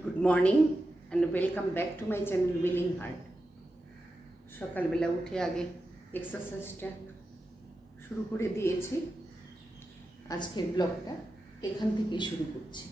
Good morning and welcome back to my channel willing heart সকালবেলা উঠে আগে এক্সারসাইজটা শুরু করে দিয়েছি। আজকের ব্লগটা এখান থেকেই শুরু করছি।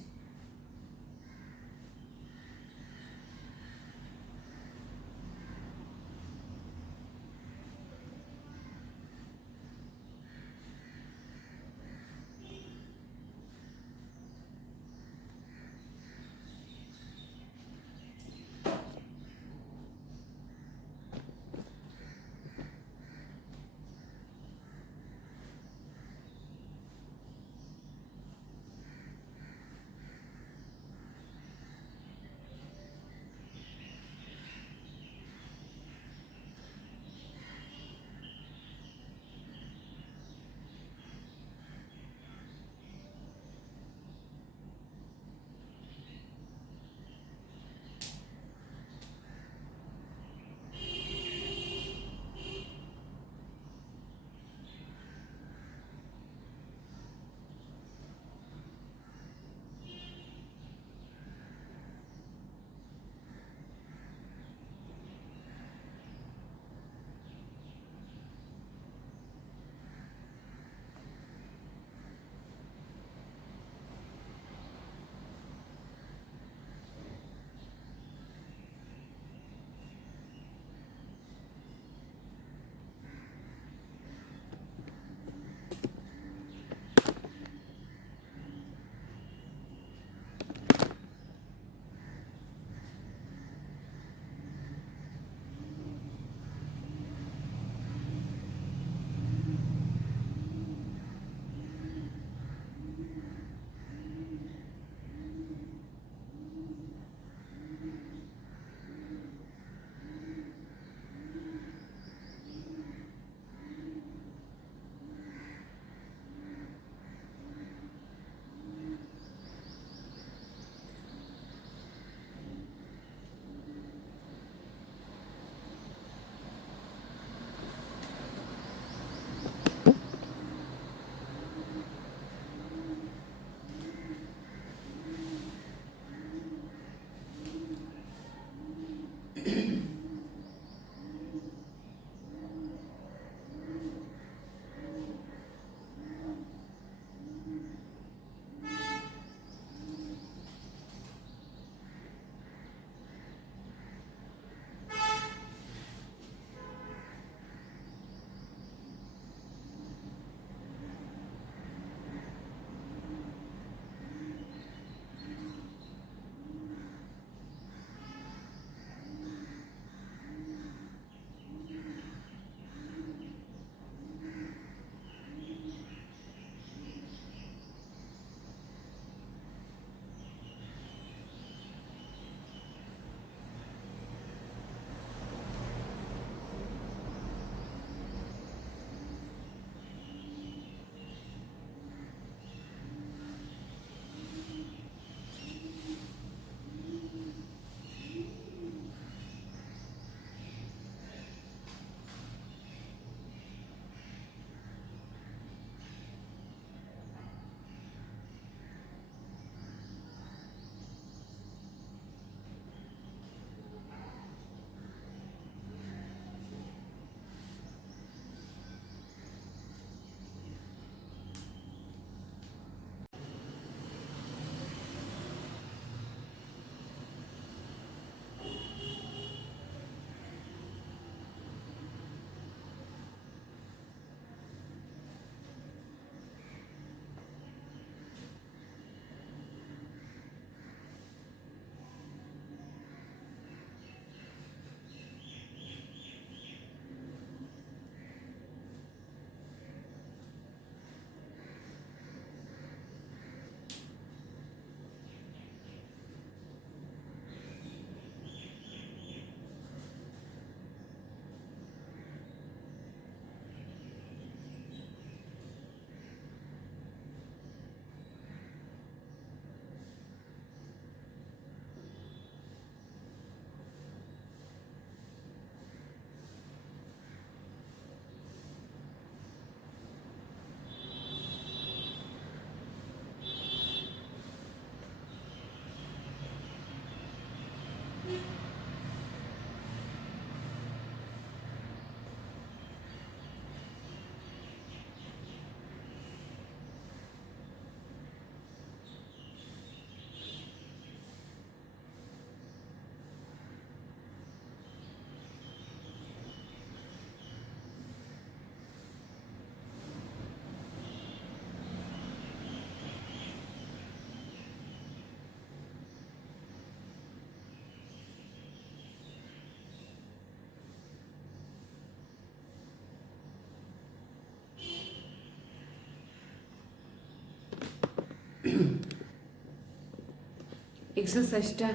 এক্সারসাইজটা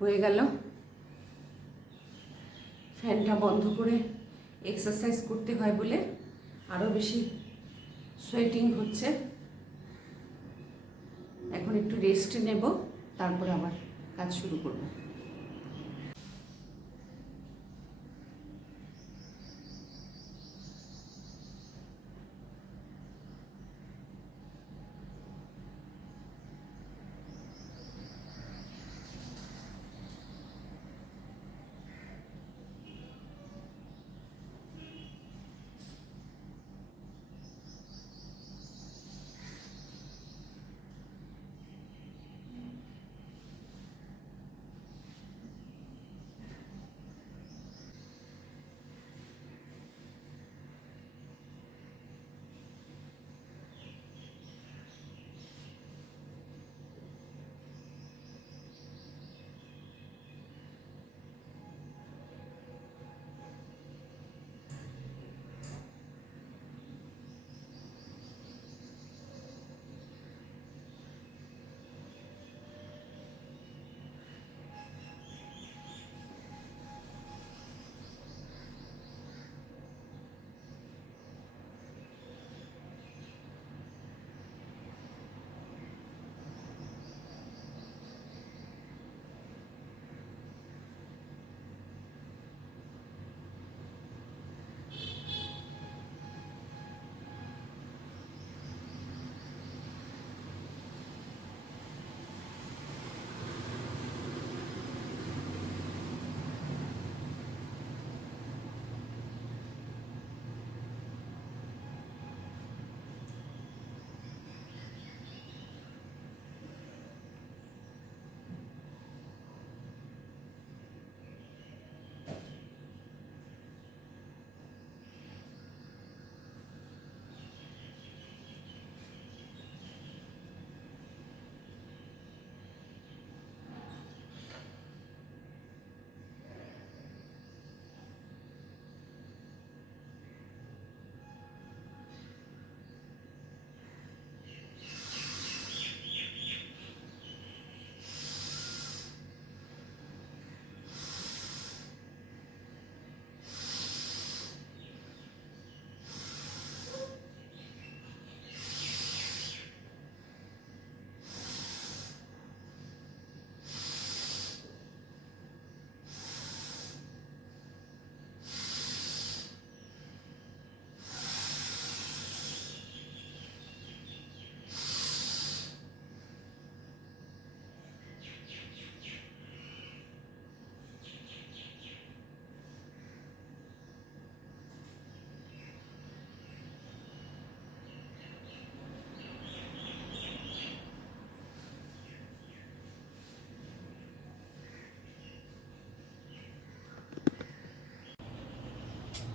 হয়ে গেল। ফ্যানটা বন্ধ করে এক্সারসাইজ করতে হয় বলে আরও বেশি সোয়েটিং হচ্ছে। এখন একটু রেস্ট নেব, তারপরে আবার কাজ শুরু করব।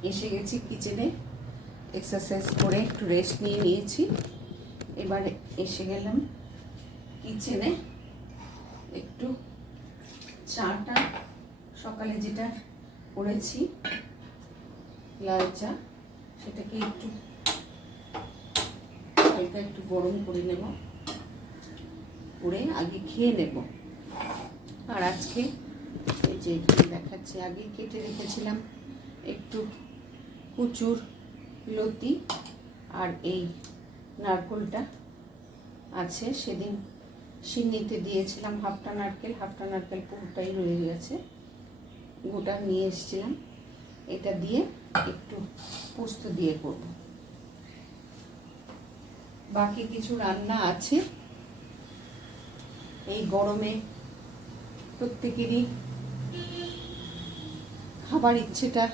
এসে গেছি কিচেনে এক্সারসাইজ করে একটু রেস্ট নিয়ে নিয়েছি। এবার এসে গেলাম কিচেনে একটু চাটা, সকালে যেটা করেছি, লাল চা, সেটাকে একটু হালকা একটু গরম করে নেব। করে আগে খেয়ে নেব। আর আজকে এই যে দেখাচ্ছি, আগে কেটে রেখেছিলাম একটু কুচুর, লতি আর এই নারকোলটা আছে। সেদিন সিন্নিতে দিয়েছিলাম হাফটা নারকেল হাফটা নারকেল পুরোটাই রয়ে গেছে। গোটা নিয়ে এসেছিলাম। এটা দিয়ে একটু পোস্ত দিয়ে করব। বাকি কিছু রান্না আছে। এই গরমে প্রত্যেকেরই খাবার ইচ্ছেটা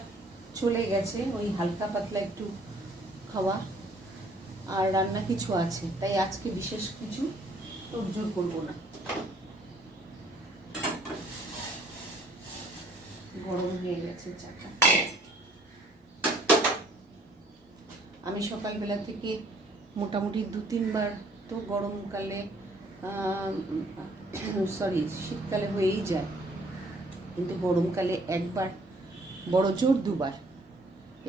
চলে গেছে, ওই হালকা পাতলা একটু খাওয়া আর রান্না কিছু আছে। তাই আজকে বিশেষ কিছু তোড়জোড় করব না। গরম হয়ে গেছে চাটা। আমি সকালবেলা থেকে মোটামুটি দু তিনবার তো গরমকালে সরি শীতকালে হয়েই যায়। কিন্তু গরমকালে একবার, বড় জোর দুবার।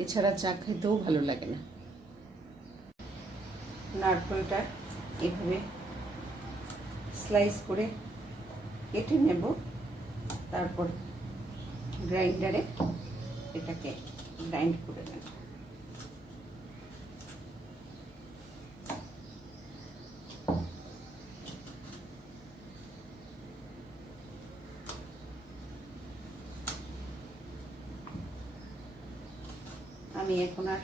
এছাড়া চা খেতেও ভালো লাগে না। নারকলটা এভাবে স্লাইস করে কেটে নেব, তারপর গ্রাইন্ডারে এটাকে গ্রাইন্ড করে নেব। আমি এখন আর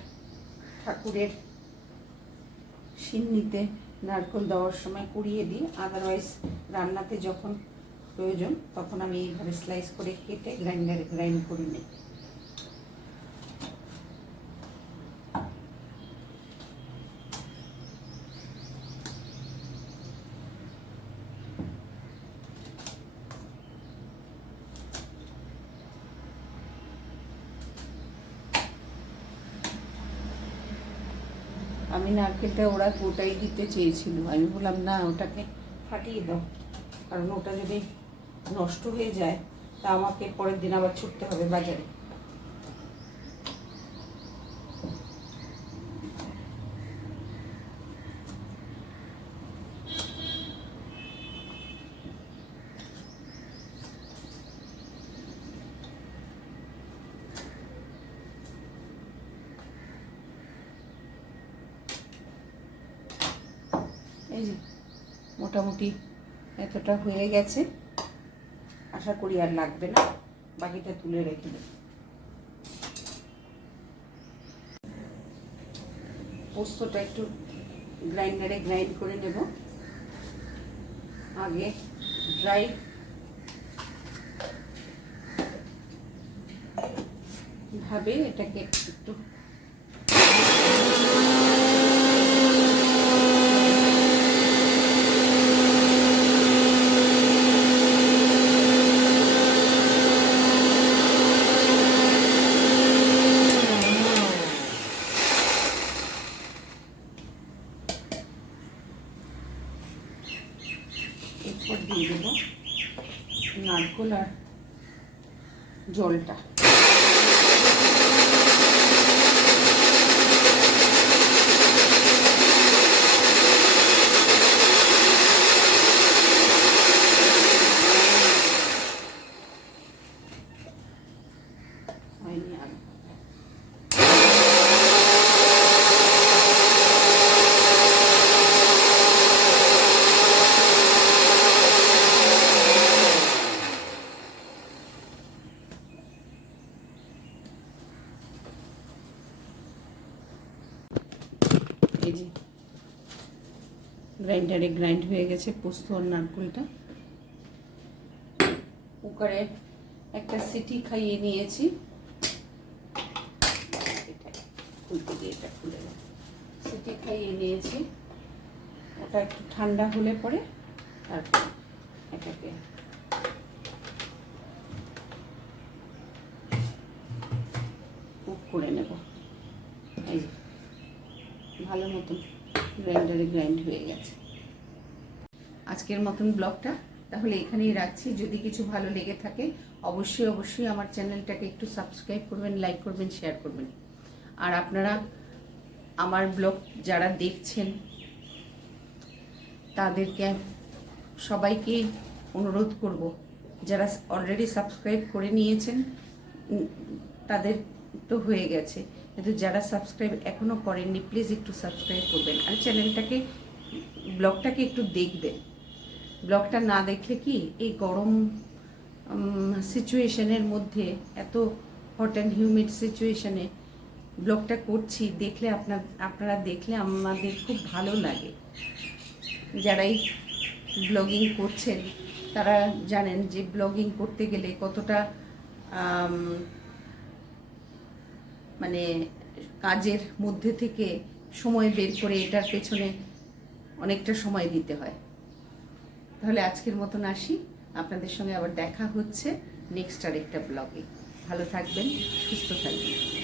ঠাকুরের সিন্নিতে নারকোল দেওয়ার সময় কুড়িয়ে দিই আদারওয়াইজ রান্নাতে যখন প্রয়োজন তখন আমি এইভাবে স্লাইস করে কেটে গ্রাইন্ডারে গ্রাইন্ড করে নিই। আমি নারকেলটা ওরা গোটাই দিতে চেয়েছিল। আমি বললাম, না, ওটাকে ফাটিয়ে দাও। কারণ ওটা যদি নষ্ট হয়ে যায়, তা আমাকে পরের দিন আবার ছুটতে হবে বাজারে। এই যে, মোটামুটি এতটা হয়ে গেছে। আশা করি আর লাগবে না। বাকিটা তুলে রেখে দেব। পোস্তটা একটু গ্রাইন্ডারে গ্রাইন্ড করে নেব। আগে ড্রাই ভাবে এটাকে একটু দিয়ে দেবো নারকোল আর জলটা হয়নি আরও এই যে গ্রাইন্ডারে গ্রাইন্ড হয়ে গেছে পোস্ত আর নারকুলটা। কুকারে একটা সিটি খাইয়ে নিয়েছি। এটা খুলে। সিটি খাইয়ে নিয়েছি। ওটা একটু ঠান্ডা হলে পরে তারপর এটাকে কুক করে নেব। এই ভালো মতন গ্রাইন্ডারে গ্রাইন্ড হয়ে গেছে। আজকের মতন ব্লগটা। তাহলে এখানেই রাখছি। যদি কিছু ভালো লেগে থাকে, অবশ্যই অবশ্যই আমার চ্যানেলটাকে একটু সাবস্ক্রাইব করবেন, লাইক করবেন, শেয়ার করবেন। আর আপনারা আমার ব্লগ যারা দেখছেন, তাদেরকে সবাইকে অনুরোধ করব, যারা অলরেডি সাবস্ক্রাইব করে নিয়েছেন তাদের তো হয়ে গেছে। কিন্তু যারা সাবস্ক্রাইব এখনও করেননি প্লিজ একটু সাবস্ক্রাইব করবেন। আর চ্যানেলটাকে, ব্লগটাকে একটু দেখবেন। ব্লগটা না দেখলে কি এই গরম সিচুয়েশনের মধ্যে, এত হট অ্যান্ড হিউমিড সিচুয়েশনে ব্লগটা করছি, দেখলে আপনার, আপনারা দেখলে আমাদের খুব ভালো লাগে। যারাই ব্লগিং করছেন, তারা জানেন যে ব্লগিং করতে গেলে কতটা মানে কাজের মধ্যে থেকে সময় বের করে এটার পেছনে অনেকটা সময় দিতে হয়। তাহলে আজকের মতন আসি। আপনাদের সঙ্গে আবার দেখা হচ্ছে নেক্সট আর একটা ব্লগে। ভালো থাকবেন, সুস্থ থাকবেন।